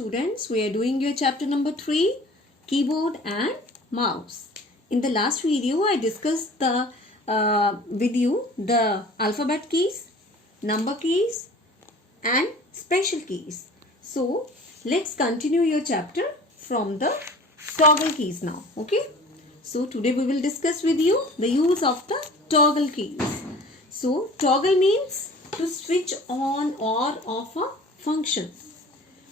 students, we are doing your chapter number 3, keyboard and mouse. In the last video, I discussed with you the alphabet keys, number keys and special keys. So, let's continue your chapter from the toggle keys now. Okay. So, today we will discuss with you the use of the toggle keys. So, toggle means to switch on or off a function.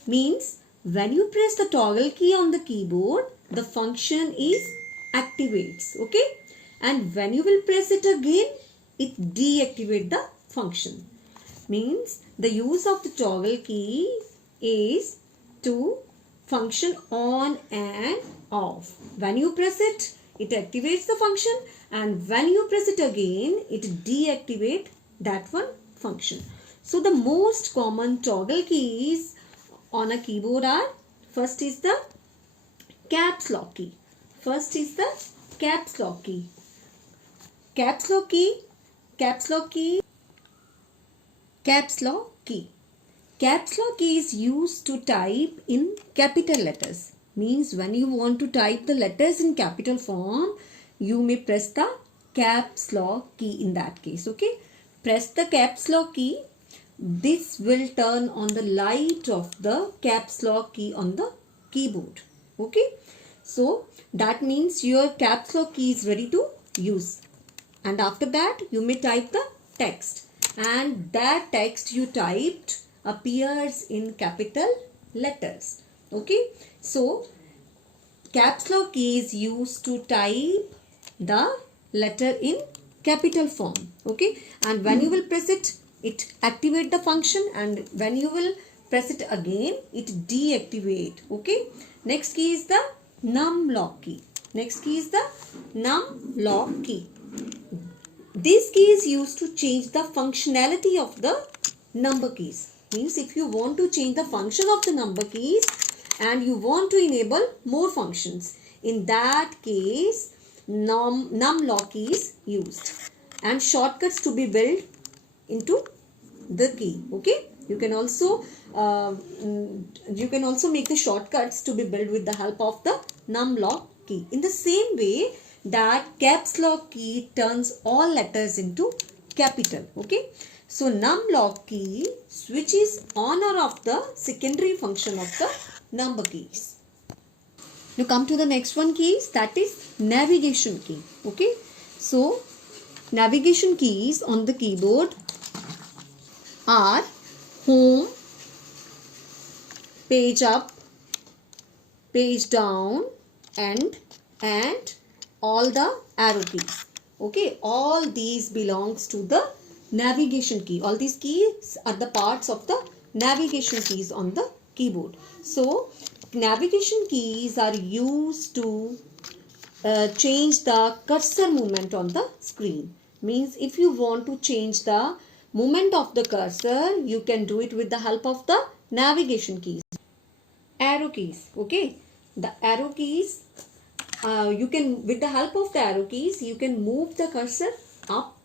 Means when you press the toggle key on the keyboard, the function is activates. Okay. And when you will press it again, it deactivate the function. Means the use of the toggle key is to function on and off. When you press it, it activates the function, and when you press it again, it deactivate that one function. So the most common toggle keys on a keyboard are, first is the caps lock key. First is the caps lock key. Caps lock key, caps lock key, caps lock key. Caps lock key is used to type in capital letters. Means when you want to type the letters in capital form, you may press the caps lock key in that case. Okay. Press the caps lock key. This will turn on the light of the caps lock key on the keyboard. Okay. So that means your caps lock key is ready to use. And after that you may type the text. And that text you typed appears in capital letters. Okay. So caps lock key is used to type the letter in capital form. Okay. And when you will press it, it activate the function, and when you will press it again, it deactivate. Okay. Next key is the num lock key. Next key is the num lock key. This key is used to change the functionality of the number keys. Means if you want to change the function of the number keys and you want to enable more functions, in that case num lock key is used, and shortcuts to be built into the key. Okay. You can also make the shortcuts to be built with the help of the num lock key. In the same way that caps lock key turns all letters into capital. Okay. So num lock key switches on or off the secondary function of the number keys. Now come to the next one keys, that is navigation key. Okay. So navigation keys on the keyboard are home, page up, page down, and all the arrow keys. Okay. All these belongs to the navigation key. All these keys are the parts of the navigation keys on the keyboard. So navigation keys are used to change the cursor movement on the screen. Means if you want to change the movement of the cursor, you can do it with the help of the navigation keys. Arrow keys. Okay. The arrow keys, with the help of the arrow keys, you can move the cursor up,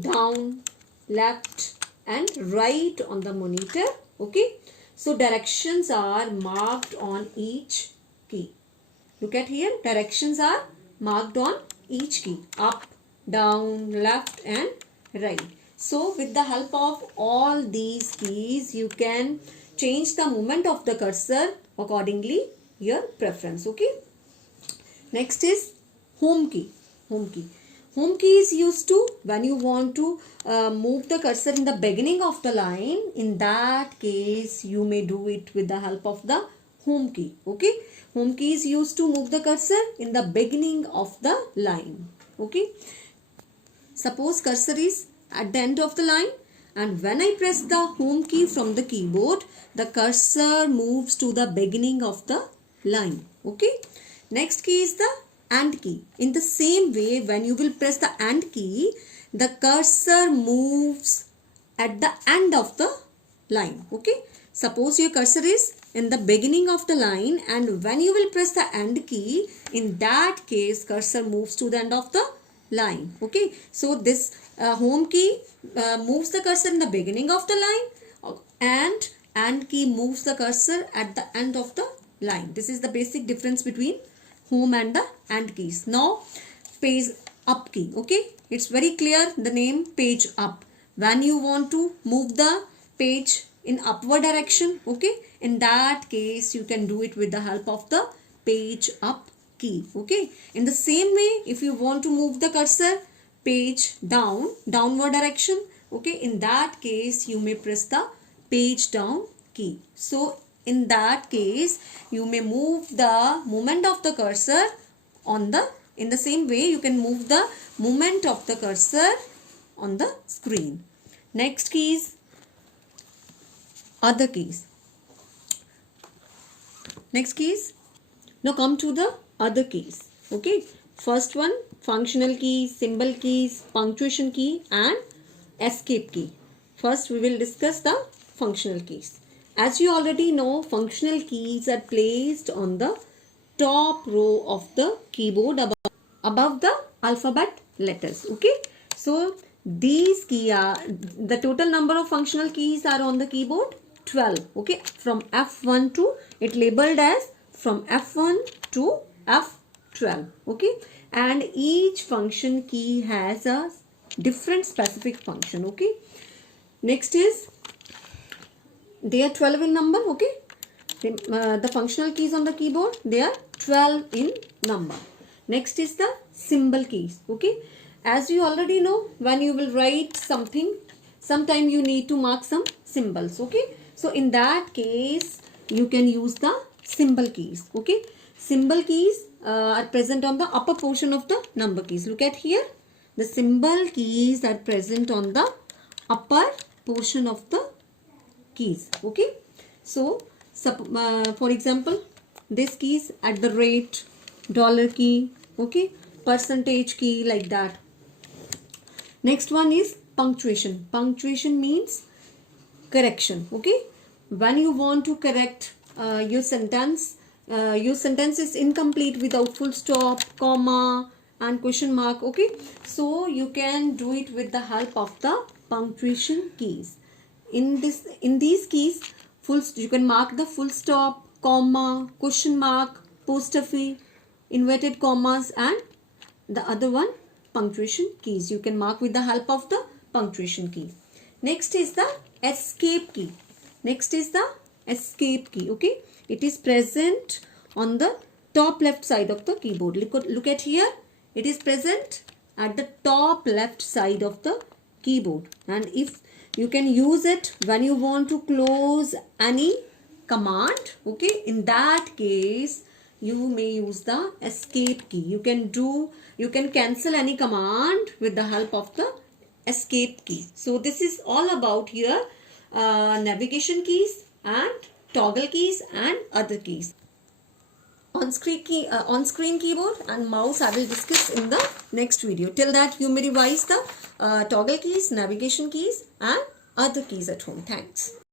down, left and right on the monitor. Okay. So directions are marked on each key. Look at here, directions are marked on each key, up, down, left and right. So with the help of all these keys, you can change the movement of the cursor accordingly your preference. Okay. Next is home key. Home key. Home key is used to when you want to move the cursor in the beginning of the line. In that case, you may do it with the help of the home key. Okay. Home key is used to move the cursor in the beginning of the line. Okay. Suppose cursor is at the end of the line, and when I press the home key from the keyboard, the cursor moves to the beginning of the line. Okay. Next key is the and key. In the same way, when you will press the and key, the cursor moves at the end of the line. Okay. Suppose your cursor is in the beginning of the line, and when you will press the and key, in that case cursor moves to the end of the line. Okay. So this home key moves the cursor in the beginning of the line, and AND key moves the cursor at the end of the line. This is the basic difference between home and the AND keys. Now page up key. Okay, it's very clear, the name page up. When you want to move the page in upward direction, okay, in that case you can do it with the help of the page up key. Okay, in the same way, if you want to move the cursor page downward direction, okay, in that case you may press the page down key. So in that case you may move the movement of the cursor on the, in the same way you can move the movement of the cursor on the screen. Next key is other keys. Next keys. Now come to the other keys. Okay, first one, functional key, symbol keys, punctuation key and escape key. First we will discuss the functional keys. As you already know, functional keys are placed on the top row of the keyboard above the alphabet letters. Okay, so these keys are, the total number of functional keys are on the keyboard 12. Okay, from F1 to, it labeled as from F1 to F12. Okay, and each function key has a different specific function. Okay, next is, they are 12 in number. Okay, the functional keys on the keyboard, they are 12 in number. Next is the symbol keys. Okay, as you already know, when you will write something, sometime you need to mark some symbols. Okay, so in that case you can use the symbol keys. Okay, symbol keys are present on the upper portion of the number keys. Look at here, the symbol keys are present on the upper portion of the keys. Okay, so for example, this keys at the rate, dollar key, okay, percentage key, like that. Next one is punctuation. Punctuation means correction. Okay, when you want to correct your sentence is incomplete without full stop, comma and question mark. Okay, so you can do it with the help of the punctuation keys. In these keys, you can mark the full stop, comma, question mark, apostrophe, inverted commas and the other one punctuation keys. You can mark with the help of the punctuation key. Next is the escape key. Next is the escape key. Okay, it is present on the top left side of the keyboard. Look at here, it is present at the top left side of the keyboard, and if you can use it when you want to close any command. Okay, in that case you may use the escape key. You can cancel any command with the help of the escape key. So this is all about here navigation keys and toggle keys and other keys. On-screen keyboard and mouse I will discuss in the next video. Till that you may revise the toggle keys, navigation keys and other keys at home. Thanks.